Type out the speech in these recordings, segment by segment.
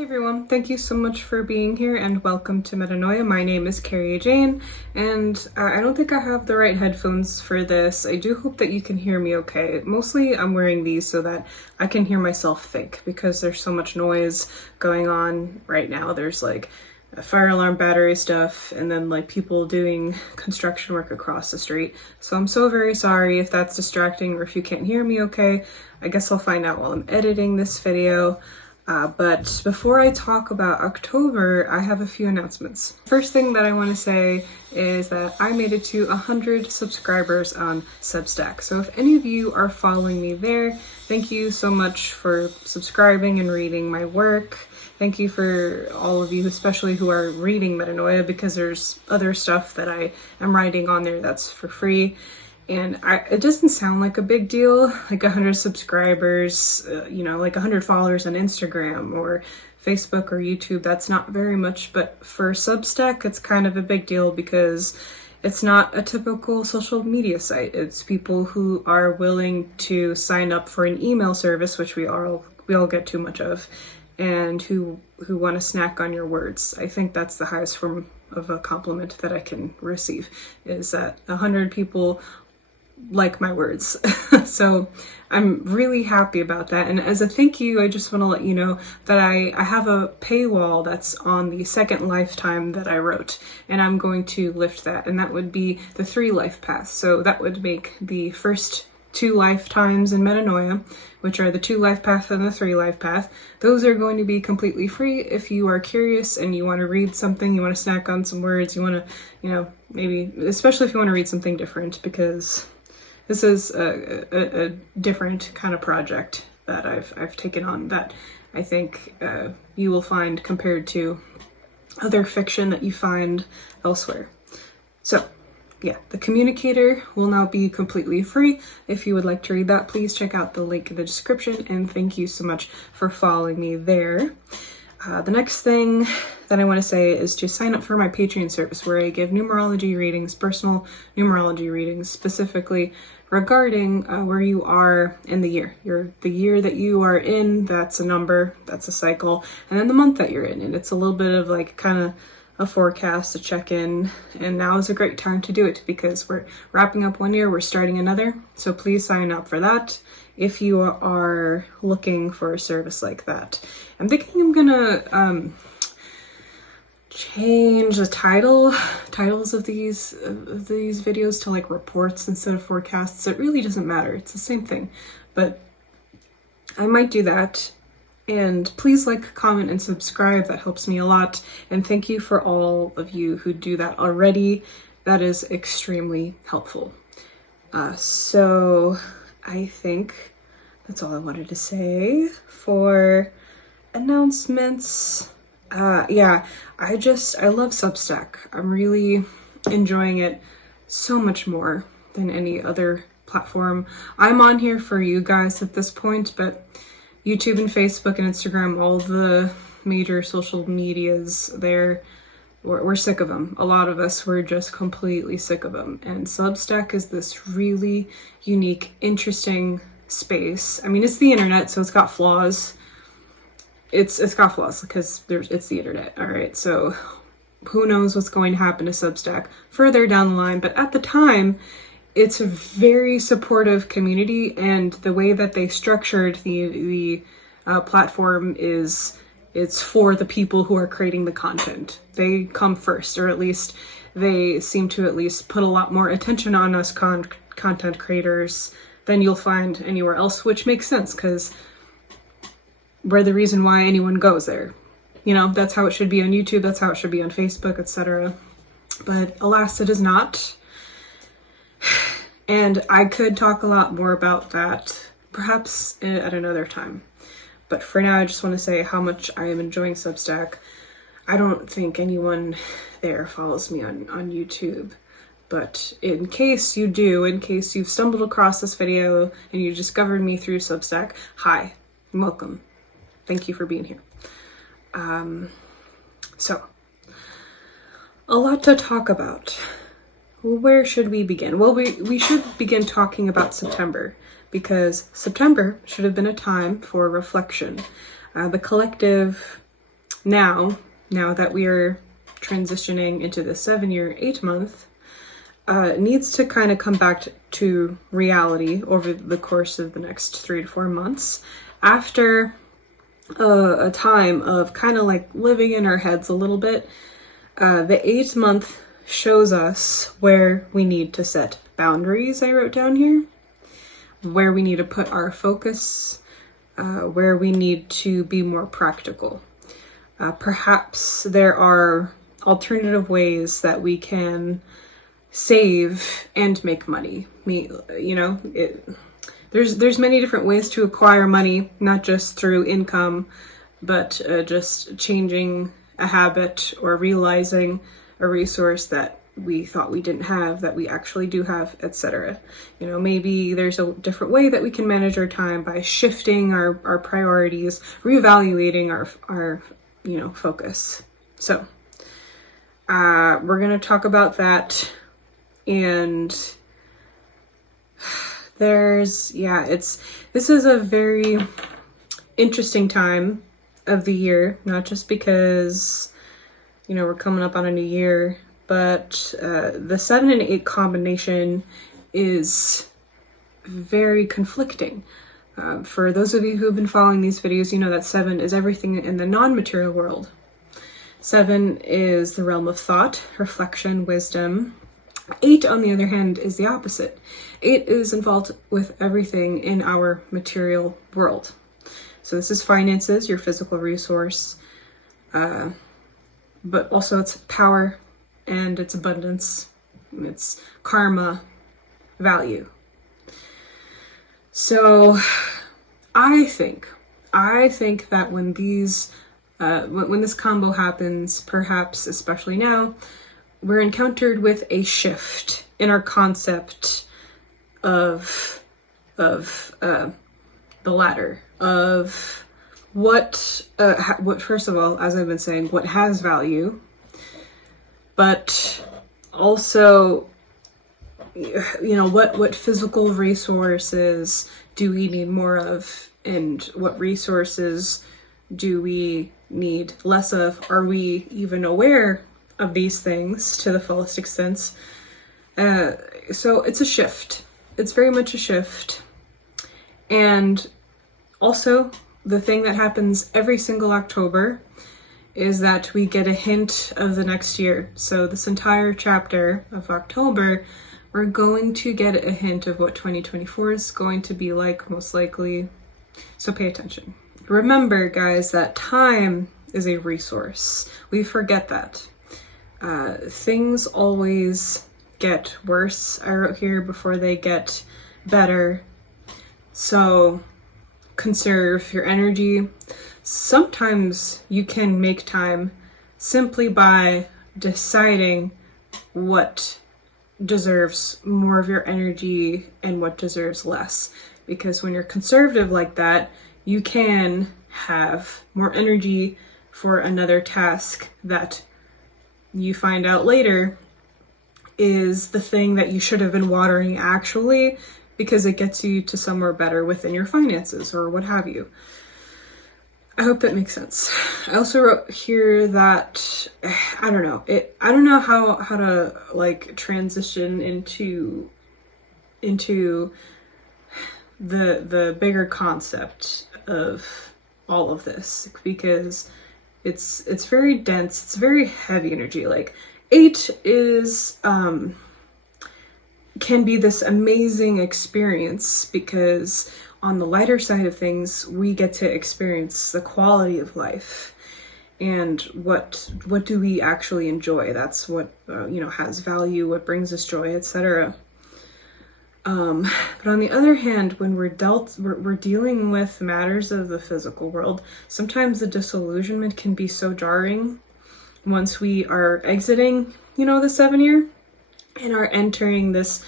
Hey everyone, thank you so much for being here and welcome to Metanoia. My name is Carrie Jane and I don't think I have the right headphones for this. I do hope that you can hear me okay. Mostly I'm wearing these so that I can hear myself think because there's so much noise going on right now. There's like a fire alarm battery stuff and then like people doing construction work across the street. So I'm so very sorry if that's distracting or if you can't hear me okay. I guess I'll find out while I'm editing this video. But before I talk about October, I have a few announcements. First thing that I want to say is that I made it to 100 subscribers on Substack. So if any of you are following me there, thank you so much for subscribing and reading my work. Thank you for all of you, especially who are reading Metanoia, because there's other stuff that I am writing on there that's for free. And it doesn't sound like a big deal, like 100 subscribers, like 100 followers on Instagram or Facebook or YouTube. That's not very much, but for Substack, it's kind of a big deal because it's not a typical social media site. It's people who are willing to sign up for an email service, which we all get too much of, and who want to snack on your words. I think that's the highest form of a compliment that I can receive, is that 100 people like my words. So I'm really happy about that. And as a thank you, I just want to let you know that I have a paywall that's on the second lifetime that I wrote, and I'm going to lift that, and that would be the 3 life paths. So that would make the first 2 lifetimes in Metanoia, which are the 2 life path and the 3 life path. Those are going to be completely free. If you are curious and you want to read something, you want to snack on some words, you want to, maybe, especially if you want to read something different, because this is a different kind of project that I've taken on that I think you will find compared to other fiction that you find elsewhere. So yeah, the Communicator will now be completely free. If you would like to read that, please check out the link in the description, and thank you so much for following me there. The next thing that I want to say is to sign up for my Patreon service, where I give numerology readings, personal numerology readings, specifically regarding where you are in the year. The year that you are in, that's a number, that's a cycle, and then the month that you're in. And it's a little bit of like kind of a forecast, a check-in, and now is a great time to do it because we're wrapping up one year, we're starting another. So please sign up for that if you are looking for a service like that. I'm thinking I'm gonna change the titles of these videos to like reports instead of forecasts. It really doesn't matter, it's the same thing, but I might do that. And please like, comment, and subscribe. That helps me a lot. And thank you for all of you who do that already. That is extremely helpful. So I think that's all I wanted to say for announcements. Yeah, I love Substack. I'm really enjoying it so much more than any other platform. I'm on here for you guys at this point, but YouTube and Facebook and Instagram, all the major social medias there, we're sick of them. A lot of us were just completely sick of them. And Substack is this really unique, interesting space. I mean, it's the internet, so it's got flaws. It's got flaws because it's the internet, all right? So who knows what's going to happen to Substack further down the line. But at the time, it's a very supportive community, and the way that they structured the platform is it's for the people who are creating the content. They come first, or at least they seem to at least put a lot more attention on us content creators than you'll find anywhere else, which makes sense because we're the reason why anyone goes there. That's how it should be on YouTube, that's how it should be on Facebook, etc. But alas, it is not. And I could talk a lot more about that, perhaps at another time. But for now, I just want to say how much I am enjoying Substack. I don't think anyone there follows me on YouTube. But in case you do, in case you've stumbled across this video and you discovered me through Substack, hi, welcome. Thank you for being here. So, a lot to talk about. Where should we begin? Well, we should begin talking about September, because September should have been a time for reflection. The collective now that we are transitioning into the 7-year, 8-month, needs to kind of come back to reality over the course of the next 3 to 4 months after a time of kind of like living in our heads a little bit. The 8th month shows us where we need to set boundaries, I wrote down here, where we need to put our focus, where we need to be more practical. Perhaps there are alternative ways that we can save and make money. There's many different ways to acquire money, not just through income, but just changing a habit or realizing a resource that we thought we didn't have that we actually do have, etc. Maybe there's a different way that we can manage our time by shifting our priorities, reevaluating our focus. So we're going to talk about that. And this is a very interesting time of the year, not just because we're coming up on a new year, but the 7 and 8 combination is very conflicting. For those of you who have been following these videos, you know that 7 is everything in the non-material world. 7 is the realm of thought, reflection, wisdom. 8, on the other hand, is the opposite. 8 is involved with everything in our material world. So this is finances, your physical resource, but also it's power and it's abundance, it's karma, value. So I think that when this combo happens, perhaps especially now, we're encountered with a shift in our concept of the ladder, of what first of all, as I've been saying, what has value, but also what physical resources do we need more of, and what resources do we need less of? Are we even aware of these things to the fullest extent? So it's a shift. It's very much a shift. And also, the thing that happens every single October is that we get a hint of the next year. So this entire chapter of October, we're going to get a hint of what 2024 is going to be like, most likely. So pay attention. Remember, guys, that time is a resource. We forget that. Things always get worse, I wrote here, before they get better. So conserve your energy. Sometimes you can make time simply by deciding what deserves more of your energy and what deserves less. Because when you're conservative like that, you can have more energy for another task that you find out later is the thing that you should have been watering actually, because it gets you to somewhere better within your finances or what have you. I hope that makes sense. I also wrote here that I don't know how to like transition into the bigger concept of all of this, because it's very dense, it's very heavy energy. Like 8 is can be this amazing experience because on the lighter side of things, we get to experience the quality of life and what do we actually enjoy. That's what has value, what brings us joy, etc. But on the other hand, when we're dealing with matters of the physical world, sometimes the disillusionment can be so jarring once we are exiting, the 7-year and are entering the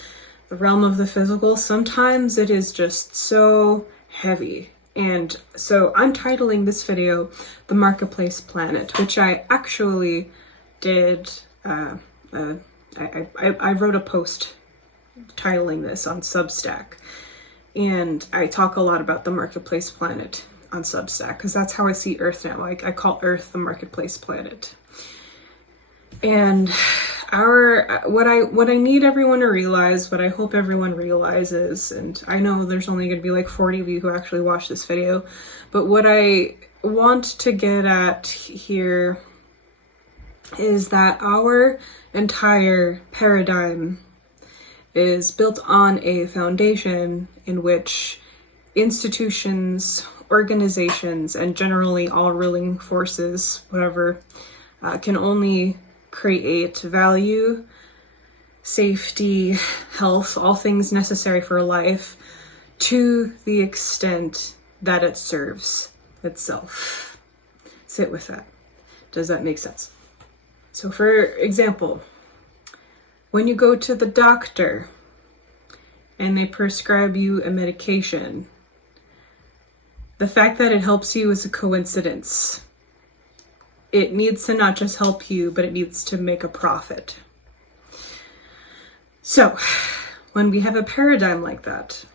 realm of the physical. Sometimes it is just so heavy. And so I'm titling this video The Marketplace Planet, which I actually did. I wrote a post titling this on Substack, and I talk a lot about the Marketplace Planet. on Substack, because that's how I see Earth now. I call Earth the marketplace planet. And what I need everyone to realize, what I hope everyone realizes, and I know there's only going to be like 40 of you who actually watch this video, but what I want to get at here is that our entire paradigm is built on a foundation in which institutions, organizations, and generally all ruling forces, whatever, can only create value, safety, health, all things necessary for life to the extent that it serves itself. Sit with that. Does that make sense? So for example, when you go to the doctor and they prescribe you a medication, the fact that it helps you is a coincidence. It needs to not just help you, but it needs to make a profit. So, when we have a paradigm like that,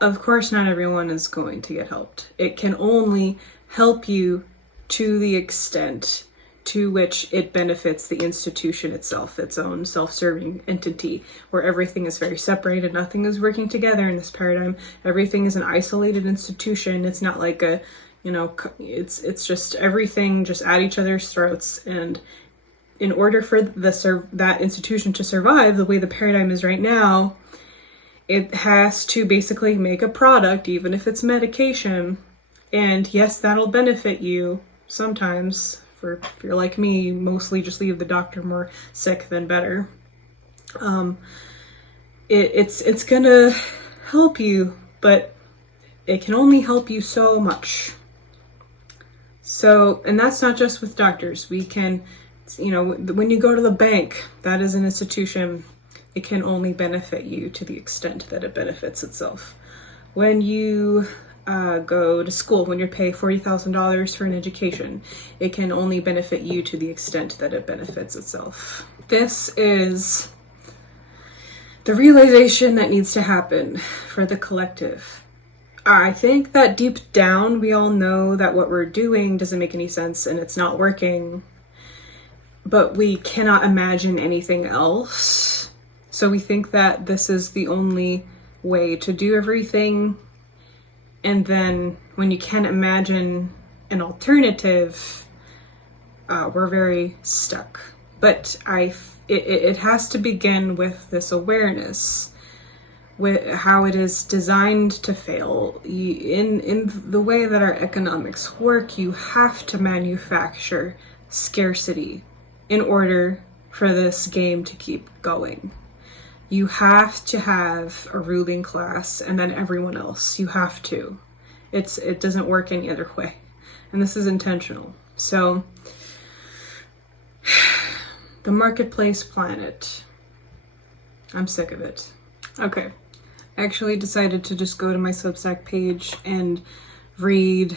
of course not everyone is going to get helped. It can only help you to the extent to which it benefits the institution itself, its own self-serving entity, where everything is very separated, nothing is working together in this paradigm. Everything is an isolated institution. It's not like a, it's just everything just at each other's throats. And in order for that institution to survive the way the paradigm is right now, it has to basically make a product, even if it's medication. And yes, that'll benefit you sometimes. If you're like me, you mostly just leave the doctor more sick than better. It's gonna help you, but it can only help you so much. So, and that's not just with doctors. We can, when you go to the bank, that is an institution. It can only benefit you to the extent that it benefits itself. When you go to school, when you pay $40,000 for an education, it can only benefit you to the extent that it benefits itself. This is the realization that needs to happen for the collective. I think that deep down, we all know that what we're doing doesn't make any sense and it's not working, but we cannot imagine anything else. So we think that this is the only way to do everything. And then when you can't imagine an alternative, we're very stuck. But it has to begin with this awareness, with how it is designed to fail. In the way that our economics work, you have to manufacture scarcity in order for this game to keep going. You have to have a ruling class and then everyone else. You have to. It doesn't work any other way. And this is intentional. So, the marketplace planet. I'm sick of it. Okay. I actually decided to just go to my Substack page and read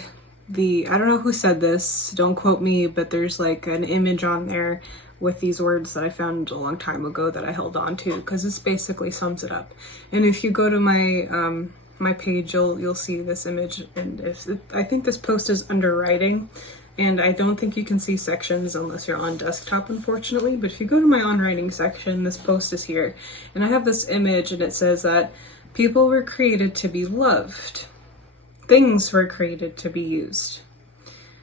I don't know who said this, don't quote me, but there's like an image on there with these words that I found a long time ago that I held on to, because this basically sums it up. And if you go to my my page, you'll see this image. And I think this post is under writing, and I don't think you can see sections unless you're on desktop, unfortunately. But if you go to my on writing section, this post is here, and I have this image, and it says that people were created to be loved. Things were created to be used.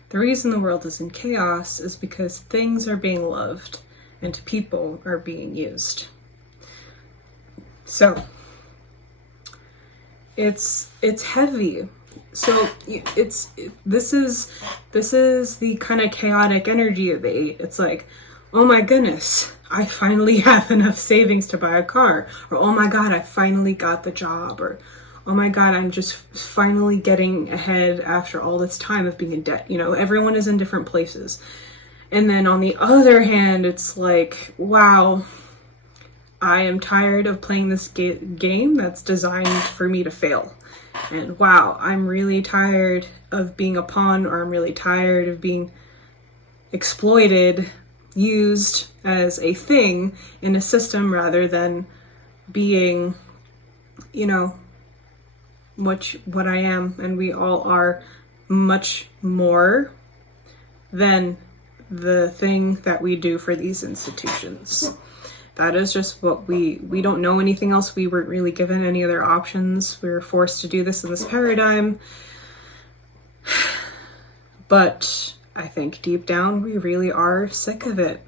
The reason the world is in chaos is because things are being loved and people are being used. So it's heavy. So this is the kind of chaotic energy of 8. It's like, oh my goodness, I finally have enough savings to buy a car, or oh my god, I finally got the job, or oh my god, I'm just finally getting ahead after all this time of being in debt. Everyone is in different places. And then on the other hand, it's like, wow, I am tired of playing this game that's designed for me to fail. And wow, I'm really tired of being a pawn, or I'm really tired of being exploited, used as a thing in a system rather than being, what I am, and we all are much more than the thing that we do for these institutions. That is just what we don't know anything else. We weren't really given any other options. We were forced to do this in this paradigm. But I think deep down we really are sick of it.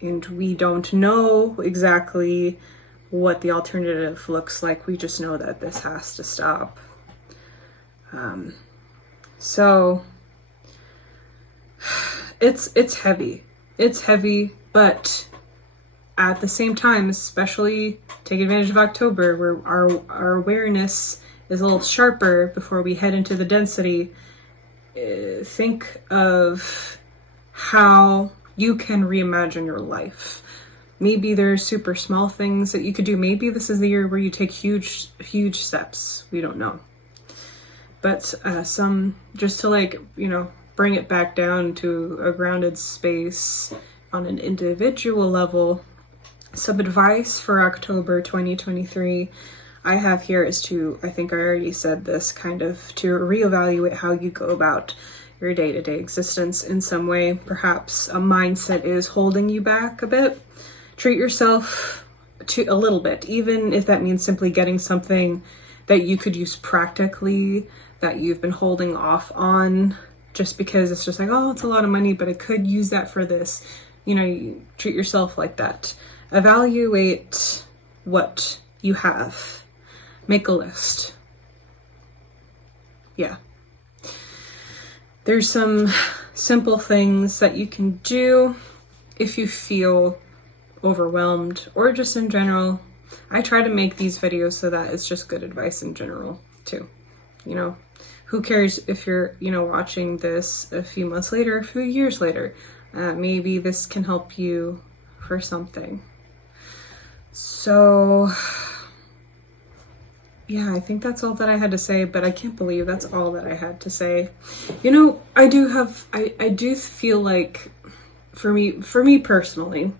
And we don't know exactly what the alternative looks like. We just know that this has to stop. So it's heavy. It's heavy, but at the same time, especially take advantage of October, where our awareness is a little sharper before we head into the density. Think of how you can reimagine your life. Maybe there's super small things that you could do. Maybe this is the year where you take huge steps. We don't know. But some, just to bring it back down to a grounded space on an individual level, some advice for October 2023 I have here is to, I think I already said this, kind of to reevaluate how you go about your day-to-day existence in some way. Perhaps a mindset is holding you back a bit. Treat yourself to a little bit, even if that means simply getting something that you could use practically that you've been holding off on just because it's just like, oh, it's a lot of money, but I could use that for this. You treat yourself like that. Evaluate what you have. Make a list. Yeah. There's some simple things that you can do if you feel overwhelmed or just in general. I try to make these videos so that it's just good advice in general too. Who cares if you're, watching this a few months later, a few years later. Maybe this can help you for something. So, yeah, I think that's all that I had to say, but I can't believe that's all that I had to say. I do feel like, for me personally,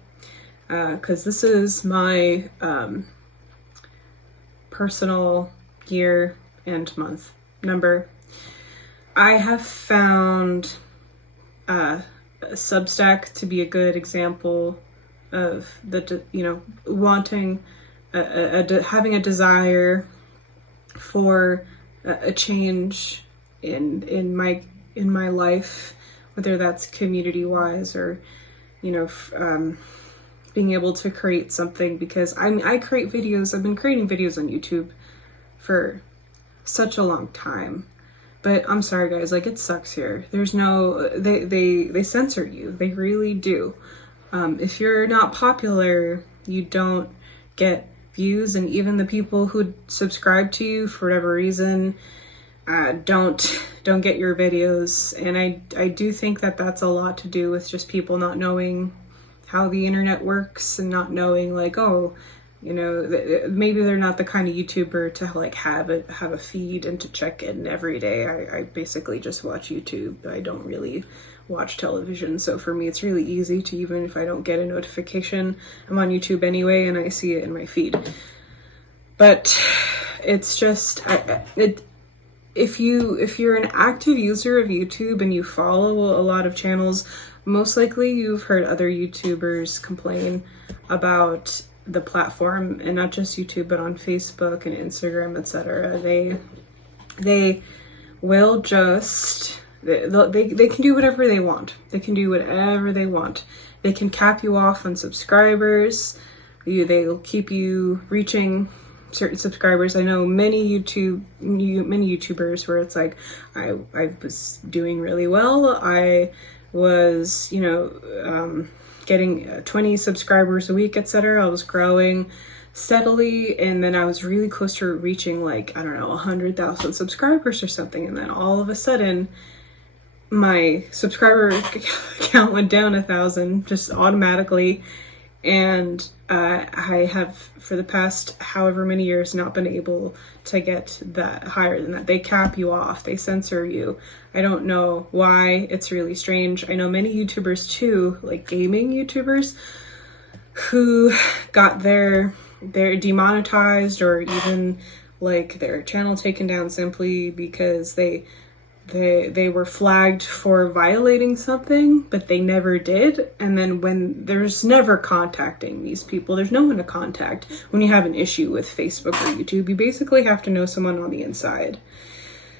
because this is my personal year and month number, I have found Substack to be a good example of wanting having a desire for a change in my life, whether that's community wise or being able to create something, because I create videos. I've been creating videos on YouTube for such a long time. But I'm sorry guys, it sucks here. There's no, they censor you. They really do. If you're not popular, you don't get views, and even the people who subscribe to you for whatever reason don't get your videos. And I do think that that's a lot to do with just people not knowing how the internet works and not knowing maybe they're not the kind of YouTuber to have a feed and to check in every day. I basically just watch YouTube. I don't really watch television, so for me it's really easy to, even if I don't get a notification, I'm on YouTube anyway and I see it in my feed. But it's just if you're an active user of YouTube and you follow a lot of channels, most likely you've heard other YouTubers complain about the platform, and not just YouTube, but on Facebook and Instagram, etc. They will just, they can do whatever they want. They can do whatever they want. They can cap you off on subscribers. They'll keep you reaching certain subscribers. I know many YouTubers where it's like, I was doing really well. I was, getting 20 subscribers a week, etc. I was growing steadily, and then I was really close to reaching 100,000 subscribers or something, and then all of a sudden my subscriber count went down 1,000 just automatically, and I have for the past however many years not been able to get that higher than that. They cap you off, they censor you. I don't know why. It's really strange. I know many YouTubers too, like gaming YouTubers, who got their demonetized or even like their channel taken down simply because they were flagged for violating something, but they never did. And then when there's never contacting these people, there's no one to contact when you have an issue with Facebook or YouTube. You basically have to know someone on the inside.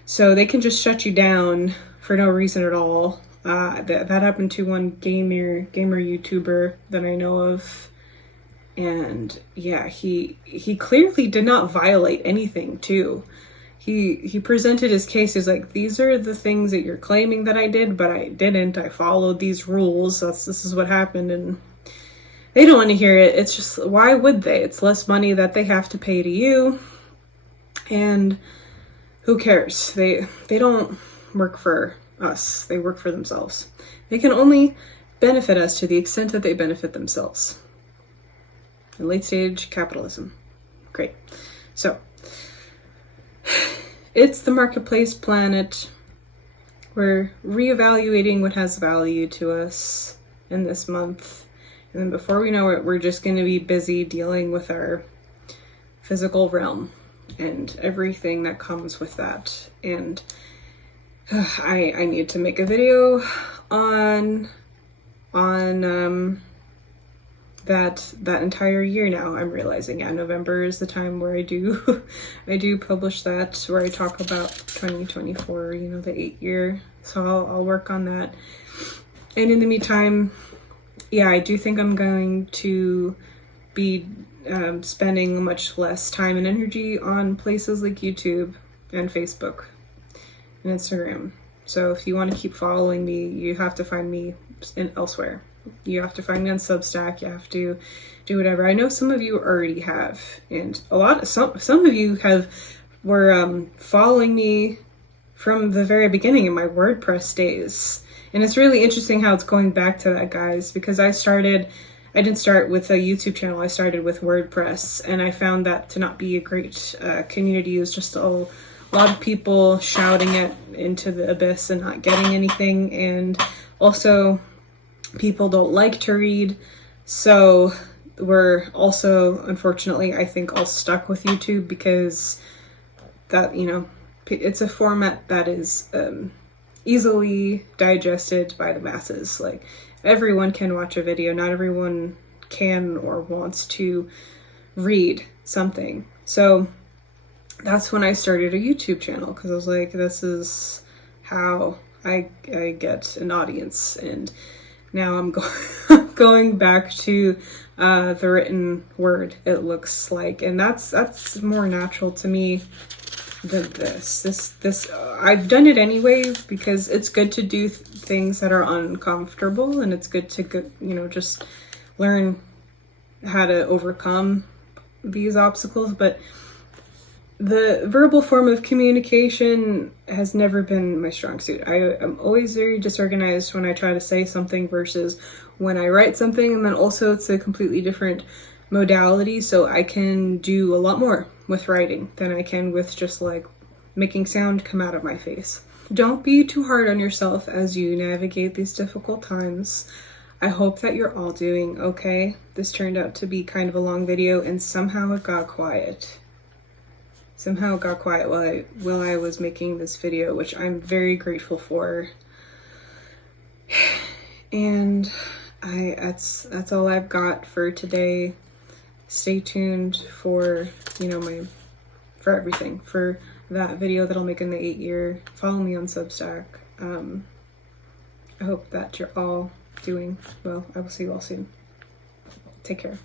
So they can just shut you down for no reason at all. That happened to one gamer YouTuber that I know of. And yeah, he clearly did not violate anything too. He presented his case as like, these are the things that you're claiming that I did, but I didn't. I followed these rules. This is what happened. And they don't want to hear it. It's just, why would they? It's less money that they have to pay to you. And who cares? They don't work for us. They work for themselves. They can only benefit us to the extent that they benefit themselves. In late stage capitalism. Great. So, it's the marketplace planet. We're reevaluating what has value to us in this month. And then before we know it, we're just going to be busy dealing with our physical realm and everything that comes with that. And I need to make a video on that entire year now. I'm realizing, yeah, November is the time where I do publish that, where I talk about 2024, you know, the 8-year. So I'll work on that. And in the meantime, yeah, I do think I'm going to be spending much less time and energy on places like YouTube and Facebook and Instagram. So if you want to keep following me, you have to find me elsewhere. You have to find me on Substack. You have to do whatever. I know some of you already have, and some of you were following me from the very beginning in my WordPress days. And it's really interesting how it's going back to that, guys, because I didn't start with a YouTube channel. I started with WordPress, and I found that to not be a great community. It was just a lot of people shouting it into the abyss and not getting anything. And also, people don't like to read, so we're also, unfortunately, I think, all stuck with YouTube because that, you know, it's a format that is easily digested by the masses. Like, everyone can watch a video. Not everyone can or wants to read something. So that's when I started a YouTube channel, because I was like, this is how I get an audience. And now I'm going back to the written word, it looks like, and that's more natural to me than this. I've done it anyway because it's good to do things that are uncomfortable, and it's good to just learn how to overcome these obstacles. But the verbal form of communication has never been my strong suit. I am always very disorganized when I try to say something versus when I write something. And then also it's a completely different modality. So I can do a lot more with writing than I can with just like making sound come out of my face. Don't be too hard on yourself as you navigate these difficult times. I hope that you're all doing okay. This turned out to be kind of a long video, and somehow it got quiet. While I was making this video, which I'm very grateful for. And that's all I've got for today. Stay tuned for for everything, for that video that I'll make in the 8-year. Follow me on Substack. I hope that you're all doing well. I will see you all soon. Take care.